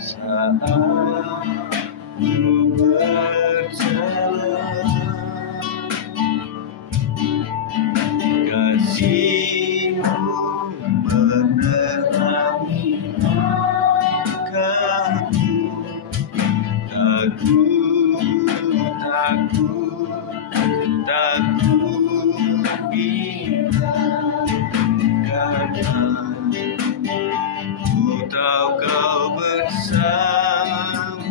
saat ku berjalan. Kasih-Mu menerangi langkahku. Takut hilang karena ku tahu Kau bersamaku.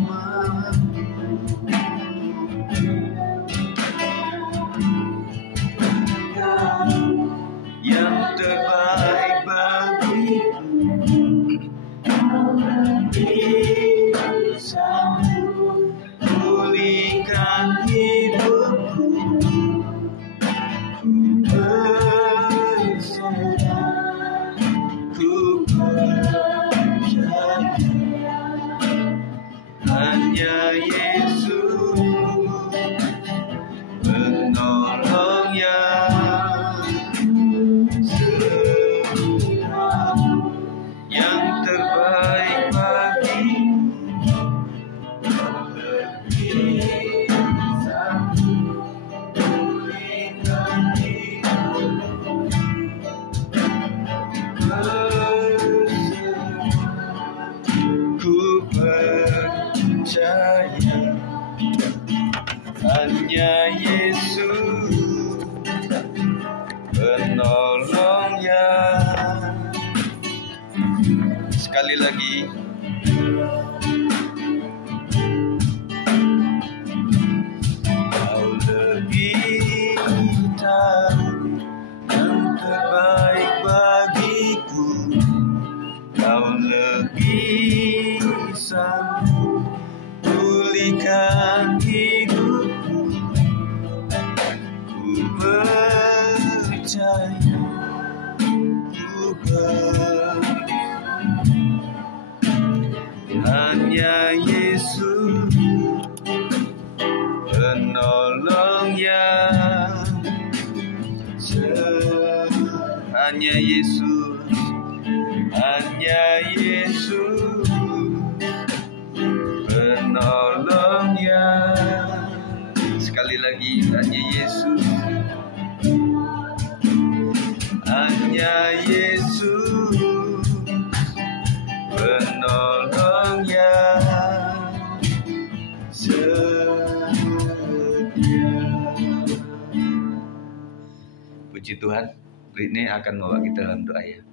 Yang terbaik bagiku, Kau bisa pulihkan hidupku. Ku berserah, ku percaya, hanya Yesus penolong yang setia, yang terbaik bagiku. Ku percaya hanya Yesus penolong yang. Sekali lagi. Kau lebih tahu yang terbaik bagiku. Kau lebih sanggup pulihkan hidupku. Ku percaya, ku hanya Yesus penolong yang hanya Yesus, hanya Yesus penolong yang. Sekali lagi, hanya Yesus, hanya Yesus penolong yang setia. Puji Tuhan, Britney akan membawa kita dalam doa ya.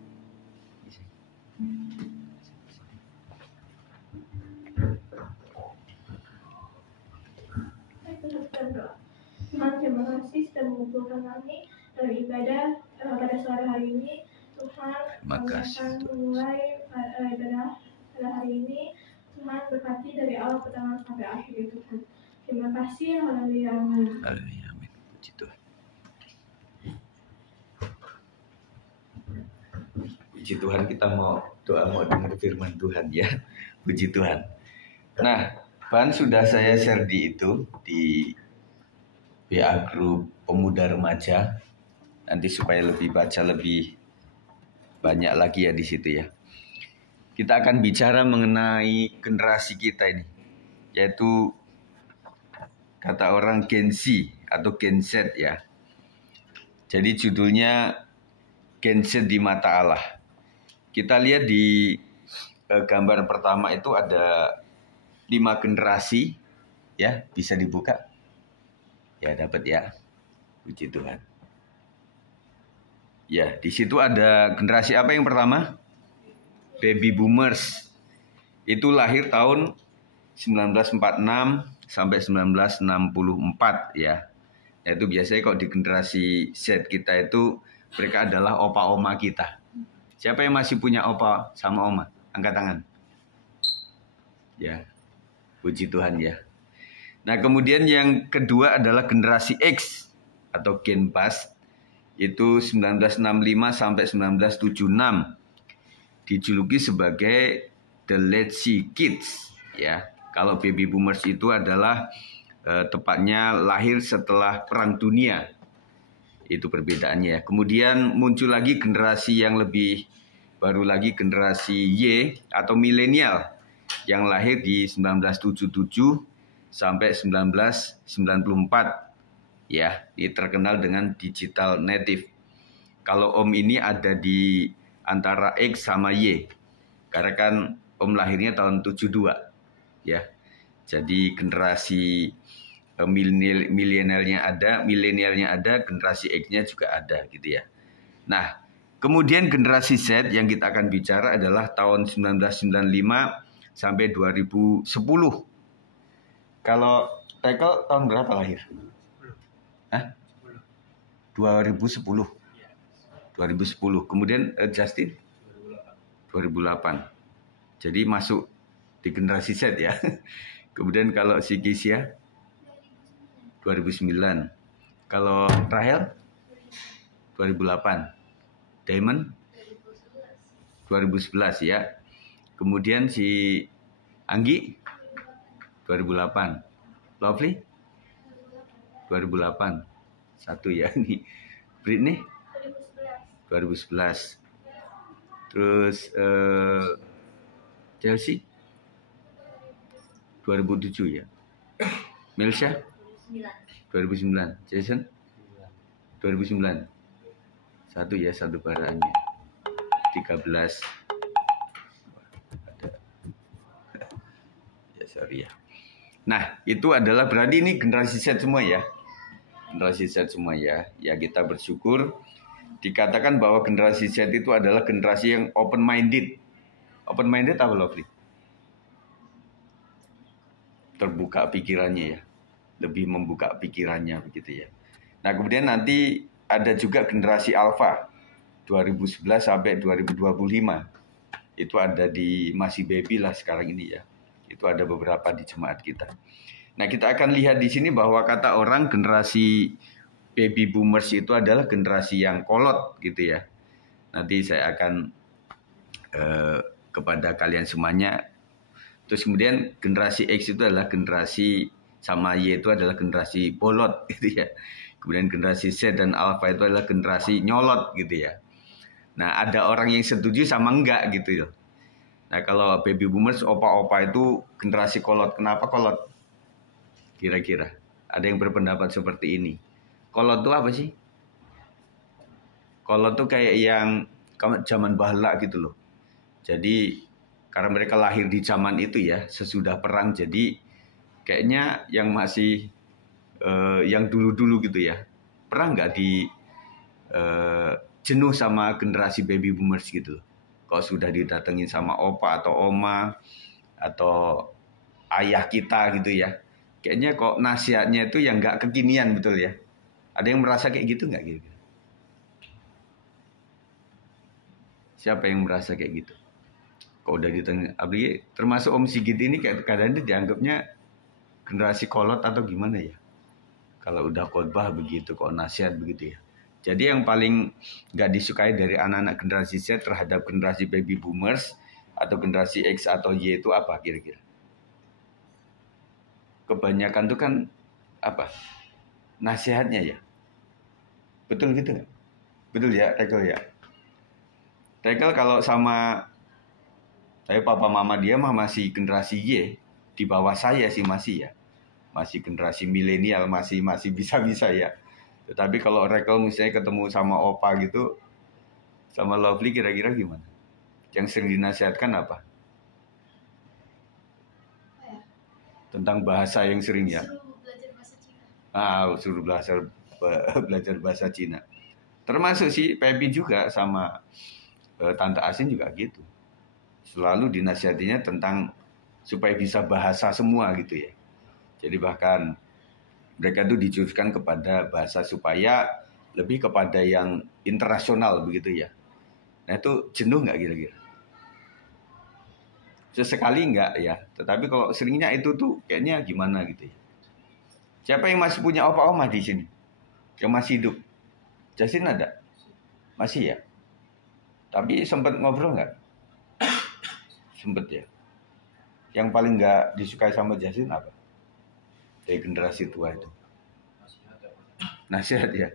Tuhan, terima kasih sudah mengumpulkan kami dalam ibadah pada sore hari ini. Tuhan, kami akan memulai ibadah pada hari ini. Tuhan, berkati dari awal pertama sampai akhir ya Tuhan. Terima kasih. Haleluya. Haleluya. Amin. Puji Tuhan. Puji Tuhan, kita mau doa, mau dengar firman Tuhan ya. Puji Tuhan. Nah, bahan sudah saya share di WA grup pemuda remaja. Nanti supaya lebih baca lebih banyak lagi ya di situ ya. Kita akan bicara mengenai generasi kita ini, yaitu kata orang Gen Z atau Gen Z ya. Jadi judulnya Gen Z di mata Allah. Kita lihat di gambar pertama itu ada 5 generasi ya, bisa dibuka. Ya, dapat ya. Puji Tuhan. Ya, di situ ada generasi apa yang pertama? Baby boomers. Itu lahir tahun 1946 sampai 1964 ya. Itu biasanya kok di generasi Z kita itu mereka adalah opa-oma kita. Siapa yang masih punya opa sama oma? Angkat tangan. Ya. Puji Tuhan ya. Nah, kemudian yang kedua adalah generasi X atau Gen Bus. Itu 1965 sampai 1976. Dijuluki sebagai The Lazy Kids ya. Kalau baby boomers itu adalah tepatnya lahir setelah Perang Dunia. Itu perbedaannya. Kemudian muncul lagi generasi yang lebih baru lagi, generasi Y atau milenial. yang lahir di 1977 sampai 1994. Ya, ini terkenal dengan digital native. Kalau Om ini ada di antara X sama Y. Karena kan Om lahirnya tahun 72. Ya. Jadi generasi milenialnya ada, generasi X-nya juga ada gitu ya. Nah, kemudian generasi Z yang kita akan bicara adalah tahun 1995 sampai 2010. Kalau Tekel tahun berapa lahir? 2010. 2010. Kemudian Justin 2008. Jadi masuk di generasi Z ya. Kemudian kalau si Kisya 2009. Kalau Rahel 2008. Diamond 2011 ya. Kemudian si Anggi 2008. Lovely 2008. Satu ya nih. Britney 2011. Terus Chelsea 2007 ya. Melsia 2009. Jason 2009. Satu ya, satu baraannya. 13. Ada. Ya sorry ya. Nah, itu adalah berarti ini generasi Z semua ya. Generasi Z semua ya. Ya kita bersyukur dikatakan bahwa generasi Z itu adalah generasi yang open minded. Open minded apa Lovely? Terbuka pikirannya ya. Lebih membuka pikirannya begitu ya. Nah, kemudian nanti ada juga generasi Alpha 2011 sampai 2025. Itu ada di masih baby lah sekarang ini ya. Itu ada beberapa di jemaat kita. Nah, kita akan lihat di sini bahwa kata orang generasi baby boomers itu adalah generasi yang kolot gitu ya. Nanti saya akan kepada kalian semuanya. Terus kemudian generasi X itu adalah generasi sama Y itu adalah generasi bolot gitu ya. Kemudian generasi Z dan Alpha itu adalah generasi nyolot gitu ya. Nah, ada orang yang setuju sama enggak gitu ya. Nah, kalau baby boomers, opa-opa itu generasi kolot. Kenapa kolot? Kira-kira ada yang berpendapat seperti ini. Kolot itu apa sih? Kolot itu kayak yang zaman bahala gitu loh. Jadi karena mereka lahir di zaman itu ya, sesudah perang, jadi kayaknya yang masih yang dulu-dulu gitu ya, pernah nggak di jenuh sama generasi baby boomers gitu loh. Kalau sudah didatengin sama opa atau oma atau ayah kita gitu ya, kayaknya kok nasihatnya itu yang nggak kekinian betul ya. Ada yang merasa kayak gitu nggak gitu? Siapa yang merasa kayak gitu? Kok udah ditanya, termasuk Om Sigit ini kadang-kadang dianggapnya generasi kolot atau gimana ya? Kalau udah khotbah begitu, kok nasihat begitu ya. Jadi yang paling nggak disukai dari anak-anak generasi Z terhadap generasi baby boomers atau generasi X atau Y itu apa kira-kira? Kebanyakan tuh kan apa? Nasihatnya ya. Betul gitu nggak? Betul ya, Tekel ya. Tekel kalau sama saya papa mama dia mah masih generasi Y, di bawah saya sih masih ya. Masih generasi milenial, masih bisa-bisa ya. Tetapi kalau Rekel misalnya ketemu sama opa gitu, sama Lovely kira-kira gimana? Yang sering dinasihatkan apa? Tentang bahasa yang sering ya. Suruh belajar bahasa Cina. Termasuk si Pepi juga sama Tante Asin juga gitu. Selalu dinasihatinya tentang supaya bisa bahasa semua gitu ya. Jadi bahkan mereka itu dijuruskan kepada bahasa supaya lebih kepada yang internasional begitu ya. Nah itu jenuh nggak kira-kira? Sesekali nggak ya. Tetapi kalau seringnya itu tuh kayaknya gimana gitu ya. Siapa yang masih punya opa-oma di sini? Yang masih hidup? Jasin ada? Masih ya? Tapi sempat ngobrol nggak? Sempet ya. Yang paling nggak disukai sama Jasin apa? Dari generasi tua itu. Nasihat ya.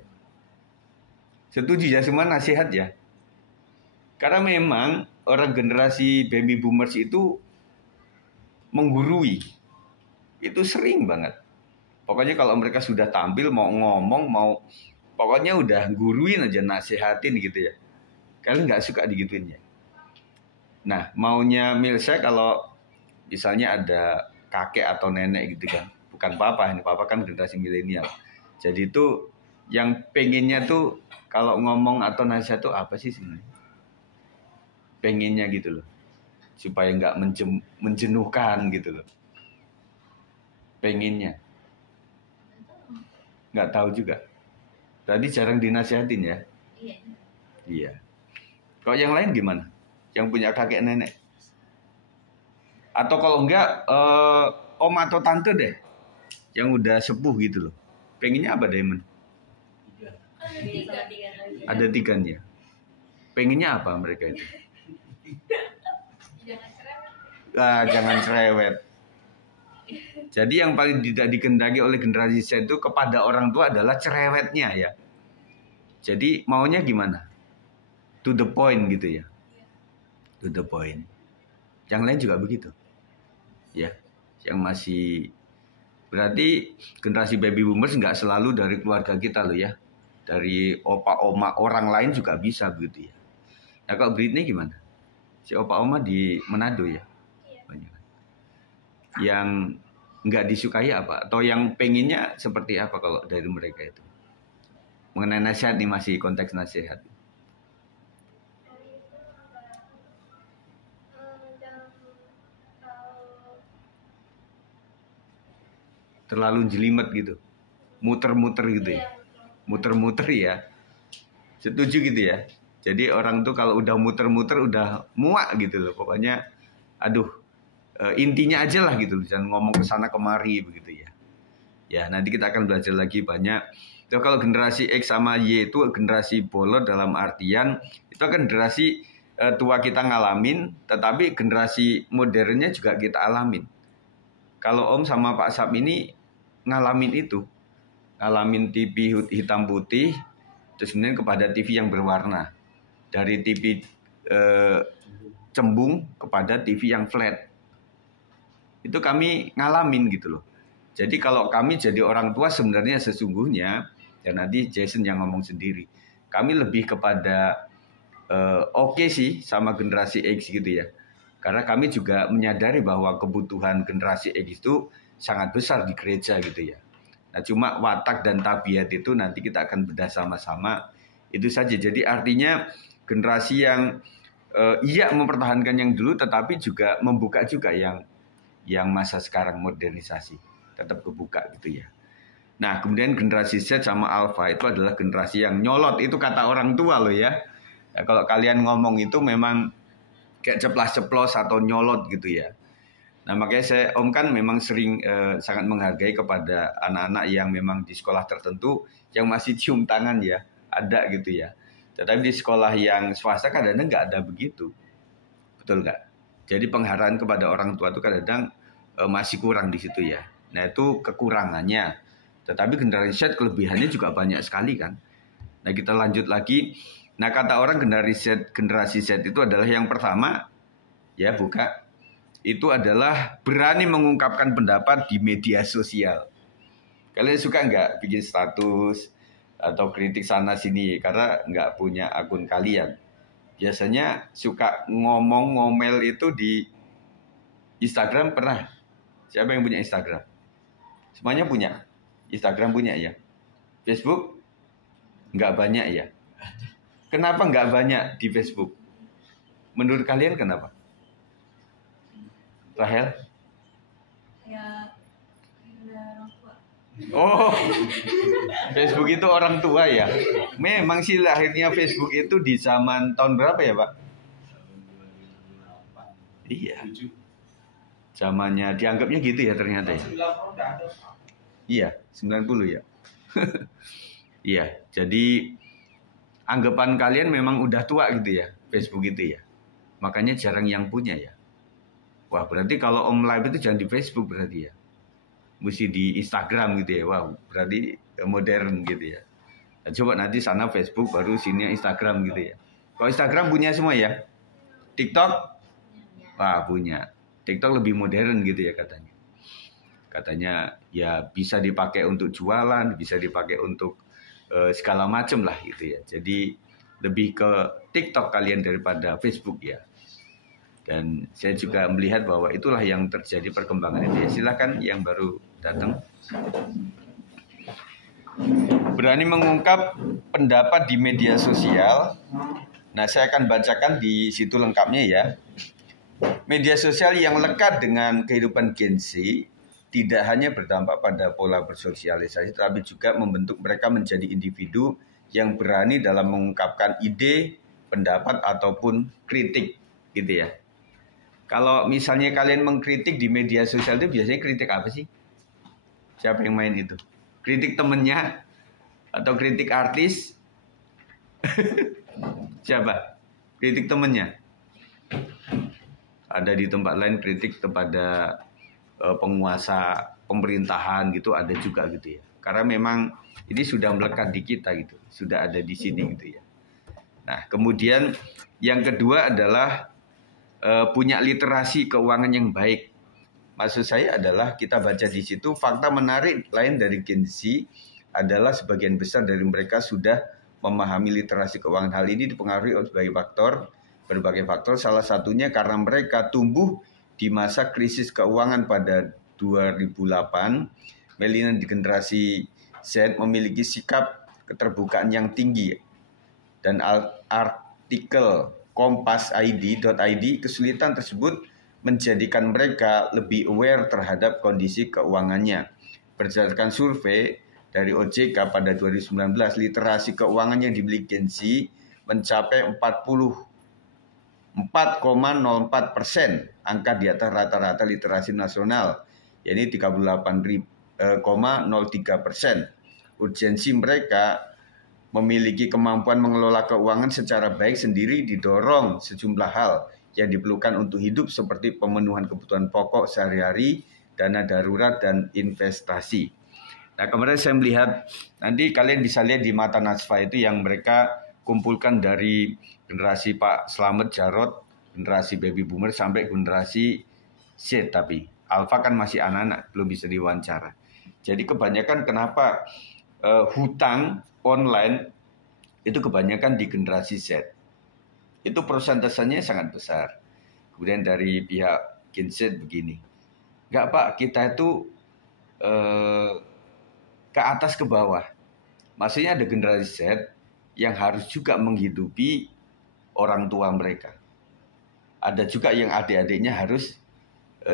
Setuju ya semua nasihat ya. Karena memang orang generasi baby boomers itu menggurui. Itu sering banget. Pokoknya kalau mereka sudah tampil, mau ngomong, pokoknya udah guruin aja, nasihatin gitu ya. Kalian nggak suka digituin ya. Nah, maunya Milsa kalau misalnya ada kakek atau nenek gitu kan. Bukan papa, ini papa kan generasi milenial. Jadi itu yang pengennya tuh kalau ngomong atau nasihat tuh apa sih sebenarnya? Pengennya gitu loh. Supaya nggak menjenuhkan gitu loh. Pengennya. Nggak tahu juga. Tadi jarang dinasihatin ya? Iya. Kalau yang lain gimana? Yang punya kakek nenek? Atau kalau enggak, om atau tante deh. Yang udah sepuh gitu loh. Pengennya apa, Diamond? Ada tiganya. Pengennya apa mereka itu? Jangan cerewet. Jadi yang paling tidak dikendaki oleh generasi Z itu kepada orang tua adalah cerewetnya ya. Jadi maunya gimana? To the point gitu ya. To the point. Yang lain juga begitu. Ya, yang masih berarti generasi baby boomers nggak selalu dari keluarga kita loh ya. Dari opa oma orang lain juga bisa begitu ya. Nah kalau Britney gimana? Si opa oma di Manado ya. Banyak. Yang nggak disukai apa? Atau yang pengennya seperti apa kalau dari mereka itu? Mengenai nasihat nih, masih konteks nasihat. Terlalu jelimet gitu. Muter-muter gitu ya. Muter-muter ya. Setuju gitu ya. Jadi orang tuh kalau udah muter-muter udah muak gitu loh. Pokoknya aduh, intinya aja lah gitu, jangan ngomong ke sana kemari begitu ya. Ya, nanti kita akan belajar lagi banyak. Itu kalau generasi X sama Y itu generasi bolot dalam artian itu kan generasi tua kita ngalamin, tetapi generasi modernnya juga kita alamin. Kalau Om sama Pak Sab ini ngalamin itu, ngalamin TV hitam putih, terus kemudian kepada TV yang berwarna, dari TV cembung kepada TV yang flat. Itu kami ngalamin gitu loh. Jadi kalau kami jadi orang tua sebenarnya sesungguhnya, dan nanti Jason yang ngomong sendiri, kami lebih kepada oke sih sama generasi X gitu ya. Karena kami juga menyadari bahwa kebutuhan generasi X itu sangat besar di gereja gitu ya. Nah cuma watak dan tabiat itu nanti kita akan bedah sama-sama. Itu saja. Jadi artinya generasi yang iya mempertahankan yang dulu, tetapi juga membuka juga yang masa sekarang modernisasi. Tetap kebuka gitu ya. Nah kemudian generasi Z sama Alpha itu adalah generasi yang nyolot. Itu kata orang tua loh ya. Nah, kalau kalian ngomong itu memang kayak ceplas-ceplos atau nyolot gitu ya. Nah makanya Om kan memang sering sangat menghargai kepada anak-anak yang memang di sekolah tertentu yang masih cium tangan ya. Ada gitu ya. Tetapi di sekolah yang swasta kadang-kadang nggak ada begitu. Betul nggak? Jadi penghargaan kepada orang tua itu kadang-kadang masih kurang di situ ya. Nah itu kekurangannya. Tetapi generasi Z kelebihannya juga banyak sekali kan. Nah kita lanjut lagi. Nah kata orang generasi Z itu adalah yang pertama, ya buka, itu adalah berani mengungkapkan pendapat di media sosial. Kalian suka nggak bikin status atau kritik sana sini karena nggak punya akun kalian? Biasanya suka ngomel itu di Instagram pernah? Siapa yang punya Instagram? Semuanya punya? Instagram punya ya? Facebook? Nggak banyak ya? Kenapa nggak banyak di Facebook? Menurut kalian kenapa? Rahel? Ya, orang tua. Oh, Facebook itu orang tua ya? Memang sih lahirnya Facebook itu di zaman tahun berapa ya Pak? Iya. Zamannya dianggapnya gitu ya ternyata ya? Iya, 90 ya? Iya, jadi anggapan kalian memang udah tua gitu ya, Facebook itu ya. Makanya jarang yang punya ya. Wah, berarti kalau Om live itu jangan di Facebook berarti ya. Mesti di Instagram gitu ya. Wah, berarti modern gitu ya. Nah, coba nanti sana Facebook baru sini Instagram gitu ya. Kalau Instagram punya semua ya. TikTok? Wah, punya. TikTok lebih modern gitu ya katanya. Katanya ya bisa dipakai untuk jualan, bisa dipakai untuk segala macam lah gitu ya. Jadi lebih ke TikTok kalian daripada Facebook ya. Dan saya juga melihat bahwa itulah yang terjadi perkembangan itu ya. Silakan yang baru datang. Berani mengungkap pendapat di media sosial. Nah, saya akan bacakan di situ lengkapnya ya. Media sosial yang lekat dengan kehidupan Gen Z tidak hanya berdampak pada pola bersosialisasi, tetapi juga membentuk mereka menjadi individu yang berani dalam mengungkapkan ide, pendapat, ataupun kritik, gitu ya. Kalau misalnya kalian mengkritik di media sosial itu biasanya kritik apa sih? Siapa yang main itu? Kritik temennya? Atau kritik artis? Siapa? Kritik temennya? Ada di tempat lain kritik kepada penguasa pemerintahan gitu, ada juga gitu ya. Karena memang ini sudah melekat di kita gitu, sudah ada di sini gitu ya. Nah, kemudian yang kedua adalah punya literasi keuangan yang baik. Maksud saya adalah kita baca di situ fakta menarik lain dari Gen Z adalah sebagian besar dari mereka sudah memahami literasi keuangan. Hal ini dipengaruhi oleh berbagai faktor, salah satunya karena mereka tumbuh di masa krisis keuangan pada 2008. Milenial di generasi Z memiliki sikap keterbukaan yang tinggi. Dan artikel kompas.id kesulitan tersebut menjadikan mereka lebih aware terhadap kondisi keuangannya. Berdasarkan survei dari OJK pada 2019, literasi keuangan yang dimiliki Gen Z mencapai 4,04%, angka di atas rata-rata literasi nasional, yakni 38,03%. Urgensi mereka memiliki kemampuan mengelola keuangan secara baik sendiri didorong sejumlah hal yang diperlukan untuk hidup seperti pemenuhan kebutuhan pokok sehari-hari, dana darurat, dan investasi. Nah, kemarin saya melihat, nanti kalian bisa lihat di Mata Najwa itu yang mereka kumpulkan dari generasi Pak Slamet Jarot, generasi baby boomer sampai generasi Z, tapi Alpha kan masih anak-anak, belum bisa diwawancara. Jadi kebanyakan kenapa hutang online itu kebanyakan di generasi Z. Itu persentasenya sangat besar. Kemudian dari pihak Gen Z begini, enggak Pak, kita itu ke atas ke bawah. Maksudnya ada generasi Z yang harus juga menghidupi orang tua mereka. Ada juga yang adik-adiknya harus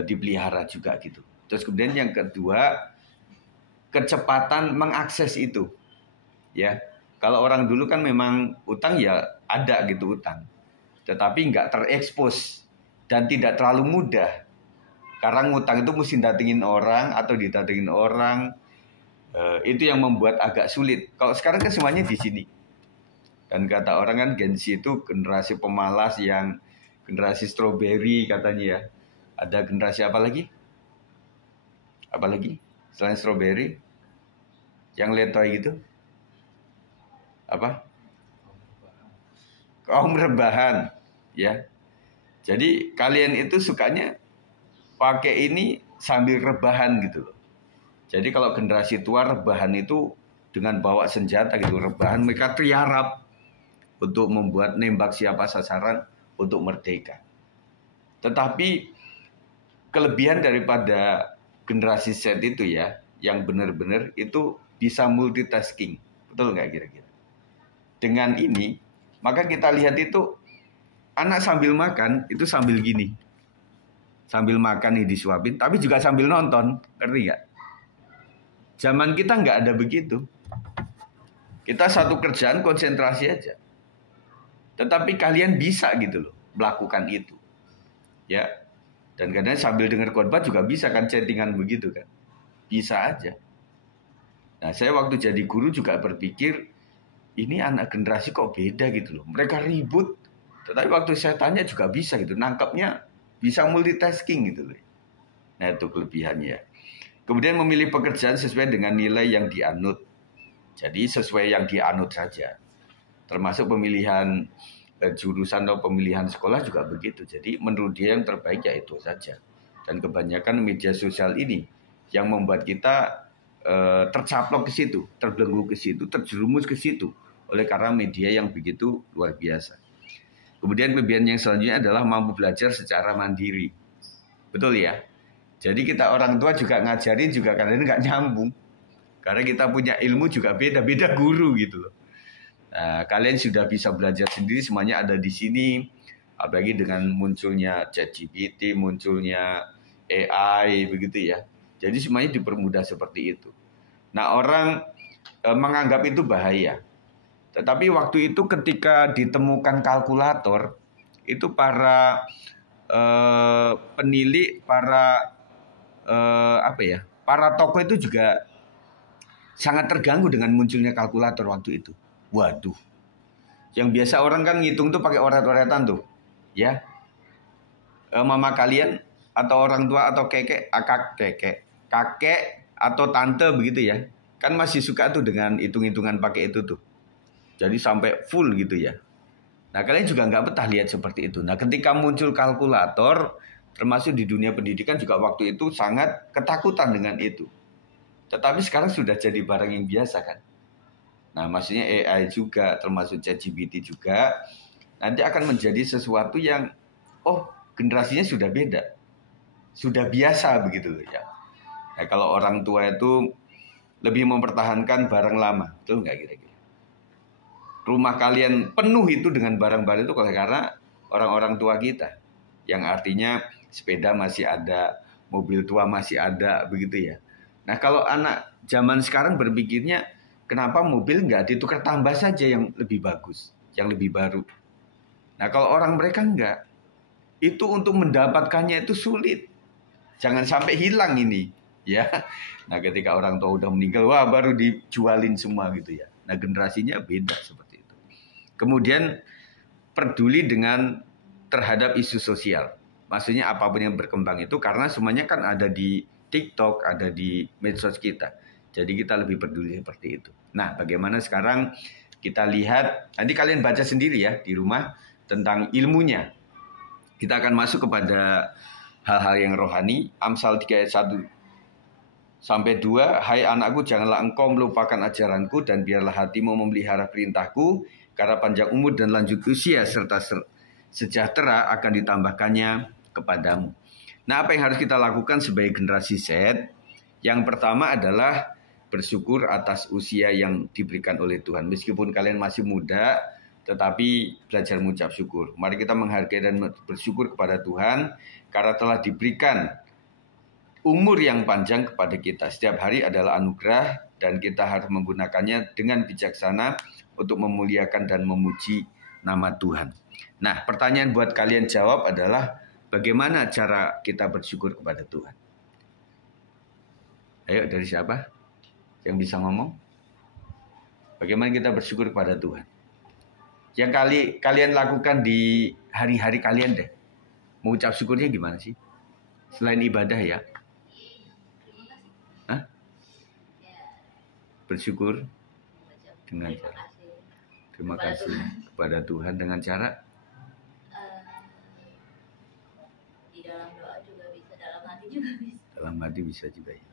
dipelihara juga gitu. Terus kemudian yang kedua, kecepatan mengakses itu. Ya, kalau orang dulu kan memang utang ya ada gitu utang. Tetapi nggak terekspos dan tidak terlalu mudah. Karena ngutang itu mesti datengin orang atau didatengin orang. Itu yang membuat agak sulit. Kalau sekarang kan semuanya di sini. Dan kata orang kan Gen Z itu generasi pemalas, yang generasi strawberry katanya ya. Ada generasi apa lagi? Apa lagi? Selain strawberry? Yang letoy gitu? Apa? Kaum rebahan. Ya. Jadi kalian itu sukanya pakai ini sambil rebahan gitu loh. Jadi kalau generasi tua rebahan itu dengan bawa senjata gitu. Rebahan mereka tiarap untuk membuat nembak siapa sasaran untuk merdeka. Tetapi kelebihan daripada generasi Z itu ya, yang benar-benar itu bisa multitasking. Betul nggak kira-kira? Dengan ini, maka kita lihat itu anak sambil makan, itu sambil gini. Sambil makan nih disuapin, tapi juga sambil nonton. Ngerti nggak? Zaman kita nggak ada begitu. Kita satu kerjaan konsentrasi aja. Tetapi kalian bisa gitu loh melakukan itu. Ya. Dan kadang sambil dengar khotbah juga bisa kan, chattingan begitu kan. Bisa aja. Nah, saya waktu jadi guru juga berpikir ini anak generasi kok beda gitu loh. Mereka ribut. Tetapi waktu saya tanya juga bisa gitu. Nangkapnya bisa multitasking gitu loh. Nah, itu kelebihannya. Kemudian memilih pekerjaan sesuai dengan nilai yang dianut. Jadi sesuai yang dianut saja. Termasuk pemilihan jurusan atau pemilihan sekolah juga begitu. Jadi menurut dia yang terbaik ya itu saja. Dan kebanyakan media sosial ini yang membuat kita tercaplok ke situ, terbelenggu ke situ, terjerumus ke situ oleh karena media yang begitu luar biasa. Kemudian kelebihan yang selanjutnya adalah mampu belajar secara mandiri. Betul ya? Jadi kita orang tua juga ngajarin juga kadang nggak nyambung. Karena kita punya ilmu juga beda-beda guru gitu loh. Nah, kalian sudah bisa belajar sendiri, semuanya ada di sini. Apalagi dengan munculnya ChatGPT, munculnya AI begitu ya. Jadi semuanya dipermudah seperti itu. Nah, orang menganggap itu bahaya. Tetapi waktu itu ketika ditemukan kalkulator, itu para penilik, para para tokoh itu juga sangat terganggu dengan munculnya kalkulator waktu itu. Waduh, yang biasa orang kan ngitung tuh pakai oret-oretan tuh, ya. Mama kalian atau orang tua atau kakek atau tante begitu ya, kan masih suka tuh dengan hitung-hitungan pakai itu tuh. Jadi sampai full gitu ya. Nah kalian juga nggak betah lihat seperti itu. Nah ketika muncul kalkulator, termasuk di dunia pendidikan juga waktu itu sangat ketakutan dengan itu. Tetapi sekarang sudah jadi barang yang biasa kan. Nah maksudnya AI juga, termasuk ChatGPT juga, nanti akan menjadi sesuatu yang, generasinya sudah beda. Sudah biasa begitu ya. Nah, kalau orang tua itu lebih mempertahankan barang lama, betul nggak kira-kira? Rumah kalian penuh itu dengan barang-barang itu karena orang-orang tua kita. Yang artinya sepeda masih ada, mobil tua masih ada, begitu ya. Nah kalau anak zaman sekarang berpikirnya, kenapa mobil nggak ditukar tambah saja yang lebih bagus, yang lebih baru. Nah kalau orang mereka nggak, itu untuk mendapatkannya itu sulit. Jangan sampai hilang ini, ya. Nah ketika orang tua udah meninggal, wah baru dijualin semua gitu ya. Nah generasinya beda seperti itu. Kemudian peduli dengan terhadap isu sosial. Maksudnya apapun yang berkembang itu karena semuanya kan ada di TikTok, ada di medsos kita. Jadi kita lebih peduli seperti itu. Nah, bagaimana sekarang kita lihat, nanti kalian baca sendiri ya di rumah tentang ilmunya. Kita akan masuk kepada hal-hal yang rohani. Amsal 3 ayat 1 sampai 2. Hai anakku, janganlah engkau melupakan ajaranku dan biarlah hatimu memelihara perintahku, karena panjang umur dan lanjut usia serta sejahtera akan ditambahkannya kepadamu. Nah, apa yang harus kita lakukan sebagai generasi Z? Yang pertama adalah bersyukur atas usia yang diberikan oleh Tuhan. Meskipun kalian masih muda, tetapi belajar mengucap syukur. Mari kita menghargai dan bersyukur kepada Tuhan karena telah diberikan umur yang panjang kepada kita. Setiap hari adalah anugerah dan kita harus menggunakannya dengan bijaksana untuk memuliakan dan memuji nama Tuhan. Nah, pertanyaan buat kalian jawab adalah, bagaimana cara kita bersyukur kepada Tuhan? Ayo, dari siapa yang bisa ngomong? Bagaimana kita bersyukur kepada Tuhan? Yang kalian lakukan di hari-hari kalian deh. Mengucap syukurnya gimana sih? Selain ibadah ya. Hah? Bersyukur dengan cara. Terima kasih kepada Tuhan dengan cara di dalam doa juga bisa, dalam hati juga bisa. Dalam hati bisa juga ya.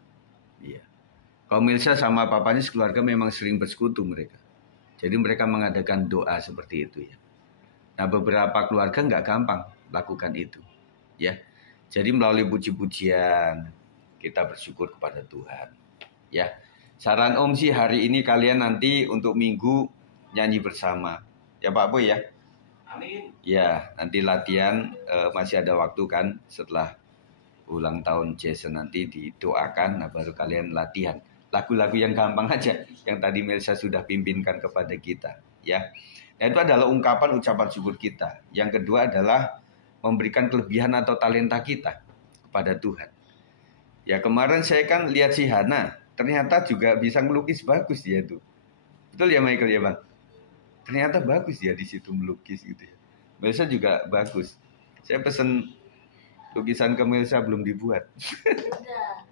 Iya. Kalau Milsa sama papanya sekeluarga memang sering bersekutu mereka. Jadi mereka mengadakan doa seperti itu ya. Nah beberapa keluarga nggak gampang lakukan itu ya. Jadi melalui puji-pujian kita bersyukur kepada Tuhan ya. Saran Om sih hari ini kalian nanti untuk minggu nyanyi bersama ya Pak Boy ya. Amin. Ya nanti latihan masih ada waktu kan setelah ulang tahun Jason nanti didoakan. Nah baru kalian latihan lagu-lagu yang gampang aja yang tadi Melsa sudah pimpinkan kepada kita ya. Nah itu adalah ungkapan ucapan syukur kita. Yang kedua adalah memberikan kelebihan atau talenta kita kepada Tuhan. Ya kemarin saya kan lihat si Hana, ternyata juga bisa melukis bagus dia tuh. Betul ya Michael ya Bang? Ternyata bagus ya di situ melukis gitu ya. Melsa juga bagus. Saya pesen lukisan ke Melsa belum dibuat.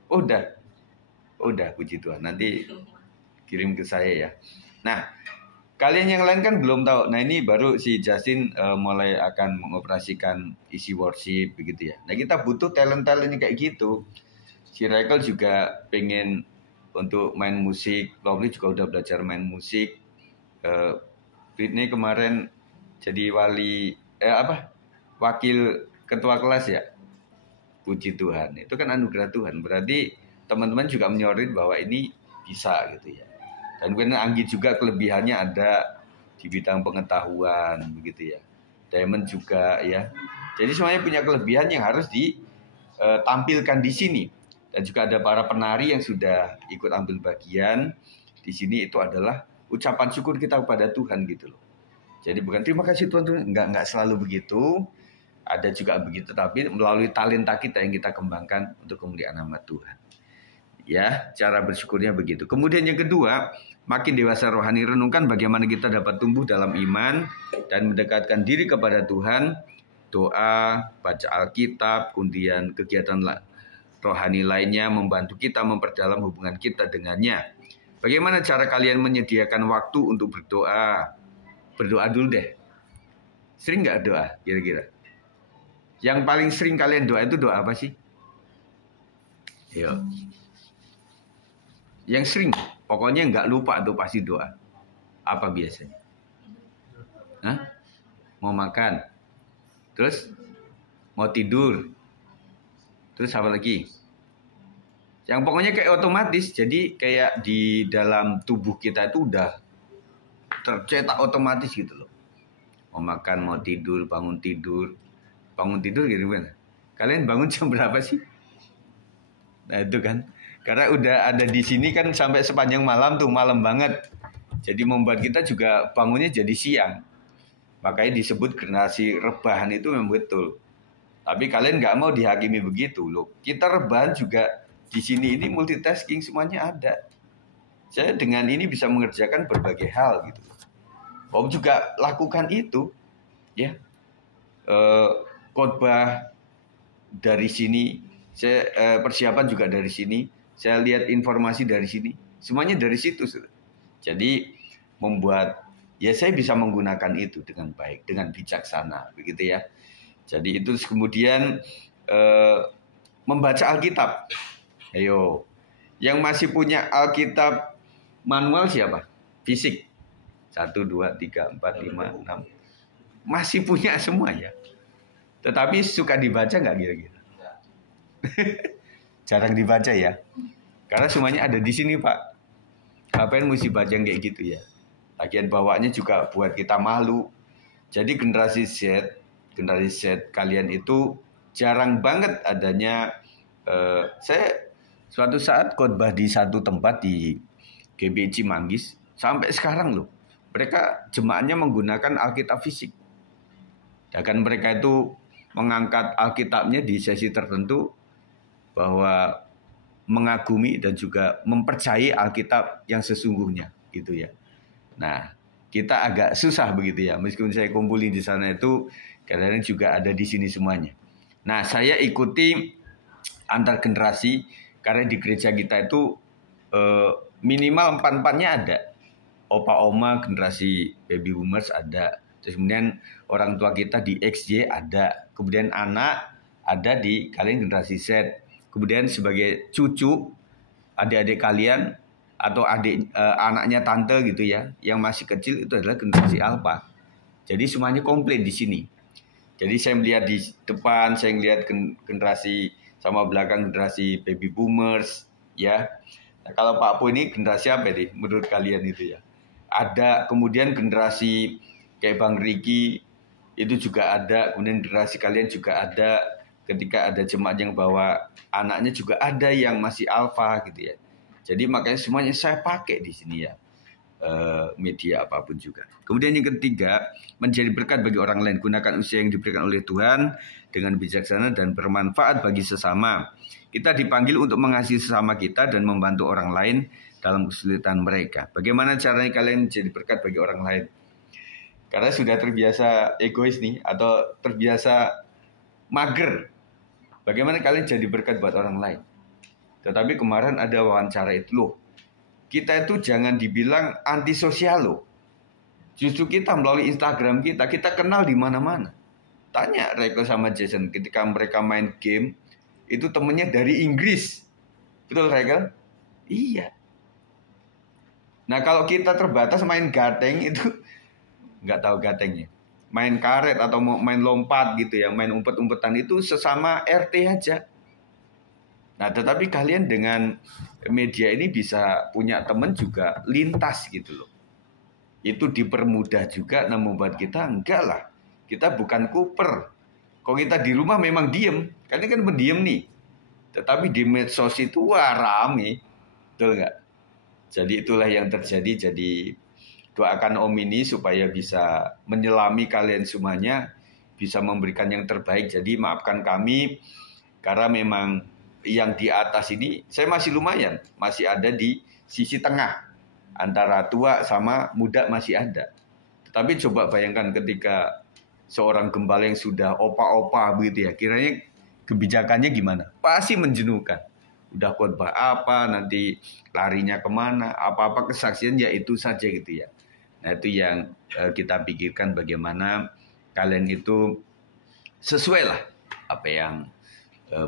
Udah, puji Tuhan. Nanti kirim ke saya ya. Nah, Kalian yang lain kan belum tahu. Nah ini baru si Justin mulai akan mengoperasikan isi worship begitu ya. Nah kita butuh talent-talent kayak gitu. Si Rachel juga pengen untuk main musik. Lovely juga udah belajar main musik. Britney kemarin jadi wakil ketua kelas ya. Puji Tuhan. Itu kan anugerah Tuhan. Berarti teman-teman juga menyorit bahwa ini bisa gitu ya. Dan kemudian Anggi juga kelebihannya ada di bidang pengetahuan begitu ya. Diamond juga ya. Jadi semuanya punya kelebihan yang harus ditampilkan di sini. Dan juga ada para penari yang sudah ikut ambil bagian di sini. Itu adalah ucapan syukur kita kepada Tuhan gitu loh. Jadi bukan terima kasih Tuhan, enggak selalu begitu. Ada juga begitu, tapi melalui talenta kita yang kita kembangkan untuk kemuliaan nama Tuhan. Ya, cara bersyukurnya begitu. Kemudian yang kedua, makin dewasa rohani, renungkan bagaimana kita dapat tumbuh dalam iman dan mendekatkan diri kepada Tuhan. Doa, baca Alkitab, kemudian kegiatan rohani lainnya membantu kita memperdalam hubungan kita dengannya. Bagaimana cara kalian menyediakan waktu untuk berdoa? Berdoa dulu deh. Sering nggak doa kira-kira? Yang paling sering kalian doa itu doa apa sih? Yo. Yang sering, pokoknya nggak lupa tuh pasti doa. Apa biasanya? Hah? Mau makan, terus mau tidur, terus apa lagi? Yang pokoknya kayak otomatis, jadi kayak di dalam tubuh kita itu udah tercetak otomatis gitu loh. Mau makan, mau tidur, bangun tidur. Bangun tidur gitu kan. Kalian bangun jam berapa sih? Nah itu kan. Karena udah ada di sini kan sampai sepanjang malam tuh, malam banget. Jadi membuat kita juga bangunnya jadi siang. Makanya disebut generasi rebahan itu memang betul. Tapi kalian nggak mau dihakimi begitu loh. Kita rebahan juga di sini ini multitasking semuanya ada. Saya dengan ini bisa mengerjakan berbagai hal gitu. Om juga lakukan itu, ya. Khotbah dari sini, saya persiapan juga dari sini, saya lihat informasi dari sini, semuanya dari situ. Jadi membuat ya saya bisa menggunakan itu dengan baik, dengan bijaksana, begitu ya. Jadi itu kemudian membaca Alkitab. Ayo, yang masih punya Alkitab manual siapa? Fisik. 1, 2, 3, 4, 5, 6. Masih punya semua ya. Tetapi suka dibaca nggak kira-kira? Jarang dibaca ya. Karena semuanya ada di sini Pak. Ngapain mesti baca kayak gitu ya? Lagian bawaannya juga buat kita malu. Jadi generasi Z kalian itu jarang banget adanya. Saya suatu saat khotbah di satu tempat di GBI Manggis. Sampai sekarang loh. Mereka jemaahnya menggunakan Alkitab fisik. Dan mereka itu mengangkat Alkitabnya di sesi tertentu bahwa mengagumi dan juga mempercayai Alkitab yang sesungguhnya gitu ya. Nah, kita agak susah begitu ya. Meskipun saya kumpulin di sana itu kadang-kadang juga ada di sini semuanya. Nah, saya ikuti antar generasi karena di gereja kita itu minimal 4-4-nya ada. Opa oma generasi baby boomers ada. Terus kemudian orang tua kita di XY ada. Kemudian anak ada di kalian generasi Z. Kemudian sebagai cucu adik-adik kalian atau anaknya tante gitu ya, yang masih kecil itu adalah generasi Alpha. Jadi semuanya komplit di sini. Jadi saya melihat di depan, saya melihat generasi sama belakang generasi baby boomers ya. Nah, kalau Pak Po ini generasi apa nih menurut kalian itu ya? Ada kemudian generasi kayak Bang Riki itu juga ada, kemudian generasi kalian juga ada, ketika ada jemaat yang bawa anaknya juga ada yang masih alfa gitu ya. Jadi makanya semuanya saya pakai di sini ya, media apapun juga. Kemudian yang ketiga, menjadi berkat bagi orang lain. Gunakan usia yang diberikan oleh Tuhan dengan bijaksana dan bermanfaat bagi sesama. Kita dipanggil untuk mengasihi sesama kita dan membantu orang lain dalam kesulitan mereka. Bagaimana caranya kalian jadi berkat bagi orang lain? Karena sudah terbiasa egois nih, atau terbiasa mager. Bagaimana kalian jadi berkat buat orang lain? Tetapi kemarin ada wawancara itu loh. Kita itu jangan dibilang antisosial loh. Justru kita melalui Instagram kita kenal di mana-mana. Tanya Rachel sama Jason ketika mereka main game, itu temennya dari Inggris. Betul Rachel? Iya. Nah kalau kita terbatas main gateng itu, nggak tahu gatengnya. Main karet atau main lompat gitu ya, main umpet-umpetan itu sesama RT aja. Nah tetapi kalian dengan media ini bisa punya teman juga lintas gitu loh. Itu dipermudah juga, namun buat kita enggak lah. Kita bukan Cooper. Kalau kita di rumah memang diem, kan ini kan pendiam nih. Tetapi di medsos itu wah rame, betul nggak? Jadi itulah yang terjadi. Jadi doakan Om ini supaya bisa menyelami kalian semuanya, bisa memberikan yang terbaik. Jadi maafkan kami karena memang yang di atas ini saya masih lumayan, masih ada di sisi tengah. Antara tua sama muda masih ada. Tapi coba bayangkan ketika seorang gembala yang sudah opa-opa begitu ya, kiranya kebijakannya gimana? Pasti menjenuhkan. Udah khotbah apa, nanti larinya kemana, apa-apa kesaksian ya itu saja gitu ya. Nah itu yang kita pikirkan bagaimana kalian itu sesuai lah apa yang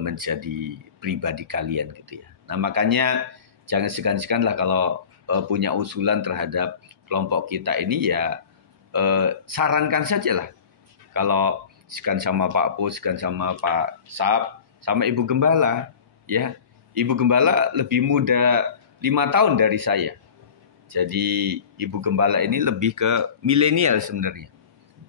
menjadi pribadi kalian gitu ya. Nah makanya jangan segan-segan lah kalau punya usulan terhadap kelompok kita ini ya sarankan saja lah. Kalau segan sama Pak Po, segan sama Pak Sap, sama Ibu Gembala ya. Ibu Gembala lebih muda 5 tahun dari saya. Jadi Ibu Gembala ini lebih ke milenial sebenarnya.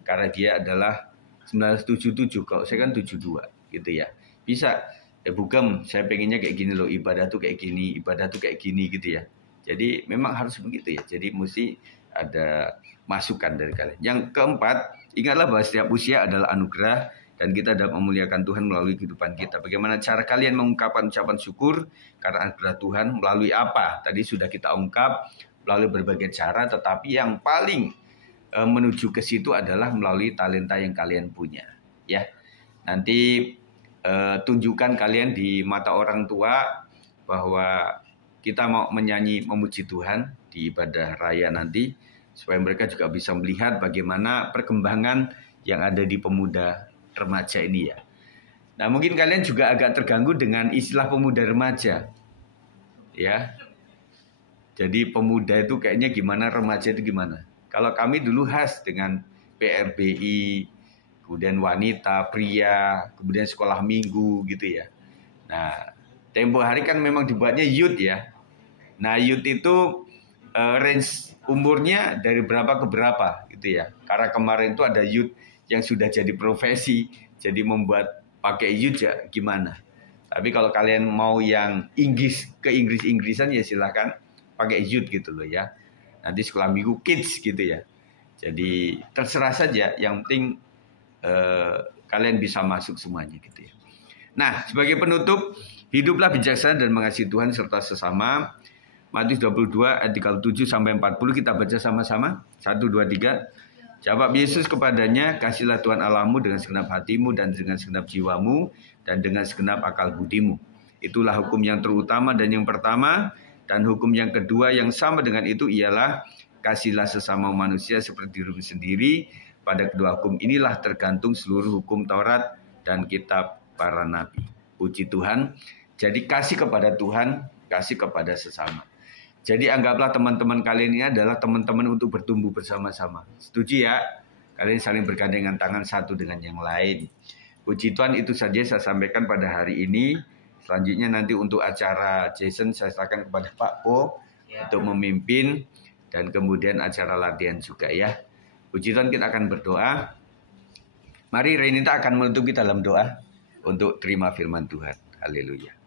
Karena dia adalah 1977, kalau saya kan 72 gitu ya. Bisa, Bu Gem, saya pengennya kayak gini loh, ibadah tuh kayak gini, ibadah tuh kayak gini gitu ya. Jadi memang harus begitu ya. Jadi mesti ada masukan dari kalian. Yang keempat, ingatlah bahwa setiap usia adalah anugerah dan kita dapat memuliakan Tuhan melalui kehidupan kita. Bagaimana cara kalian mengungkapkan ucapan syukur karena anugerah Tuhan melalui apa? Tadi sudah kita ungkap melalui berbagai cara, tetapi yang paling menuju ke situ adalah melalui talenta yang kalian punya. Ya, nanti tunjukkan kalian di mata orang tua bahwa kita mau menyanyi memuji Tuhan di ibadah raya nanti, supaya mereka juga bisa melihat bagaimana perkembangan yang ada di pemuda remaja ini ya. Nah mungkin kalian juga agak terganggu dengan istilah pemuda remaja ya. Jadi pemuda itu kayaknya gimana, remaja itu gimana. Kalau kami dulu khas dengan PRBI, kemudian wanita, pria, kemudian sekolah minggu gitu ya. Nah tempo hari kan memang dibuatnya youth ya. Nah youth itu range umurnya dari berapa ke berapa gitu ya. Karena kemarin itu ada youth yang sudah jadi profesi, jadi membuat pakai youth ya gimana. Tapi kalau kalian mau yang Inggrisan ya silahkan pakai youth gitu loh ya. Nanti sekolah minggu kids gitu ya. Jadi terserah saja, yang penting kalian bisa masuk semuanya gitu ya. Nah sebagai penutup, hiduplah bijaksana dan mengasihi Tuhan serta sesama. Matius 22 ayat 37 sampai 40 kita baca sama-sama. 1, 2, 3. Jawab Yesus kepadanya, kasihlah Tuhan Allahmu dengan segenap hatimu dan dengan segenap jiwamu dan dengan segenap akal budimu. Itulah hukum yang terutama dan yang pertama. Dan hukum yang kedua yang sama dengan itu ialah kasihlah sesama manusia seperti dirimu sendiri. Pada kedua hukum inilah tergantung seluruh hukum Taurat dan kitab para nabi. Puji Tuhan. Jadi kasih kepada Tuhan, kasih kepada sesama. Jadi anggaplah teman-teman kalian ini adalah teman-teman untuk bertumbuh bersama-sama. Setuju ya? Kalian saling bergandengan tangan satu dengan yang lain. Puji Tuhan, itu saja saya sampaikan pada hari ini. Selanjutnya nanti untuk acara Jason saya serahkan kepada Pak Po untuk memimpin. Dan kemudian acara latihan juga ya. Puji Tuhan, kita akan berdoa. Mari Renita akan menutup kita dalam doa untuk terima firman Tuhan. Haleluya.